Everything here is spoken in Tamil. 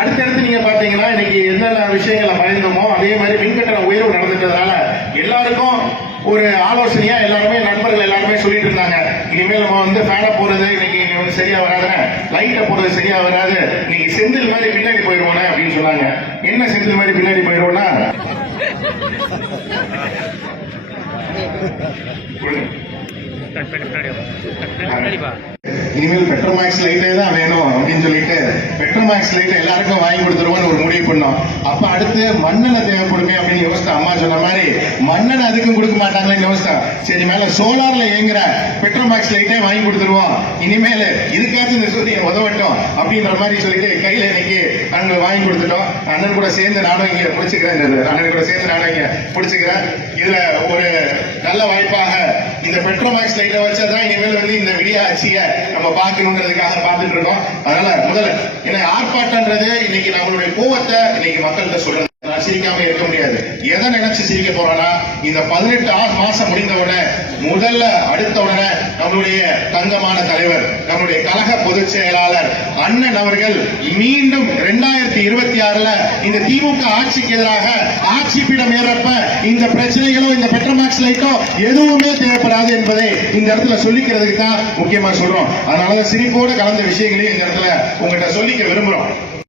அடுத்தடுத்து நீங்க பாத்தீங்கன்னா இன்னைக்கு என்னென்ன விஷயங்களை பயந்தோமோ அதே மாதிரி மின்கட்டண உயர்வு நடந்துட்டதுனால எல்லாருக்கும் ஒரு ஆலோசனையா எல்லாருமே நண்பர்கள் எல்லாருமே சொல்லிட்டு இருந்தாங்க. இனிமேல் நம்ம வந்து ஃபேனை போறது இன்னைக்கு வந்து சரியா வராதுங்க லைட்டை போடுறது சரியா வராது. இன்னைக்கு செந்தில் மாதிரி பின்னாடி போயிடுவோனே அப்படின்னு சொன்னாங்க. என்ன செந்தில் மாதிரி பின்னாடி போயிடுவோம்னா? இனிமேல் பெட்ரோமேக்ஸ் லைட்டே தான் வேணும் அப்படின்னு சொல்லிட்டு பெட்ரோமேக்ஸ் லைட் எல்லாருக்கும் வாங்கி கொடுத்துருவோம்னு ஒரு முடிவு பண்ணோம். அப்ப அடுத்து மண்ணெண்ணெய் தேவைப்படுமே அப்படின்னு யோசித்தா அம்மா சொன்ன மாதிரி மண்ணெண்ணெய் அதுக்கும் கொடுக்க மாட்டாங்களேன்னு யோசித்தா சரி மேல சோலார்ல இயங்குற பெட்ரோமேக்ஸ் லைட்டே வாங்கி கொடுத்துருவோம். இனிமேல் இதுக்காச்சும் இந்த சூரியன் உதவட்டும் அப்படின்ற மாதிரி சொல்லிட்டு கையில இன்னைக்கு அங்க வாங்கி கொடுத்துட்டோம். அண்ணன் கூட சேர்ந்து நானும் இங்க பிடிச்சிக்கிறேன் அண்ணன் கூட சேர்ந்து நானும் இங்க பிடிச்சுக்கிறேன் இதுல இந்த லைட்டை வச்சதான் இனிமேல் வந்து இந்த விடிய ஆட்சியை நம்ம பார்க்கணுங்கிறதுக்காக பார்த்துட்டு இருக்கோம் அதனால முதல்ல என்ன ஆர்ப்பாட்டம்ன்றது இன்னைக்கு நம்மளுடைய கோவத்தை இன்னைக்கு மக்கள்கிட்ட சொல்றது நான் சிரிக்காம இருக்க முடியாது. எதை நினைச்சு சிரிக்க போறேன்னா இந்த பதினெட்டு ஆறு மாசம் முடிந்த உடனே முதல்ல அடுத்த உடனே நம்முடைய தங்கமான தலைவர் நம்முடைய கழக பொதுச் செயலாளர் அண்ணன் அவர்கள் மீண்டும் இரண்டாயிரத்தி இருபத்தி ஆறுல இந்த திமுக ஆட்சிக்கு எதிராக ஆட்சி பீடம் ஏறப்ப இந்த பிரச்சனைகளோ இந்த பெட்ரோமேக்ஸ் லைட்டோ எதுவுமே தேவைப்படாது என்பதை இந்த இடத்துல சொல்லிக்கிறதுக்கு தான் முக்கியமா சொல்றோம். அதனாலதான் சிரிப்போடு கலந்த விஷயங்களையும் இந்த இடத்துல உங்ககிட்ட சொல்லிக்க விரும்புறோம்.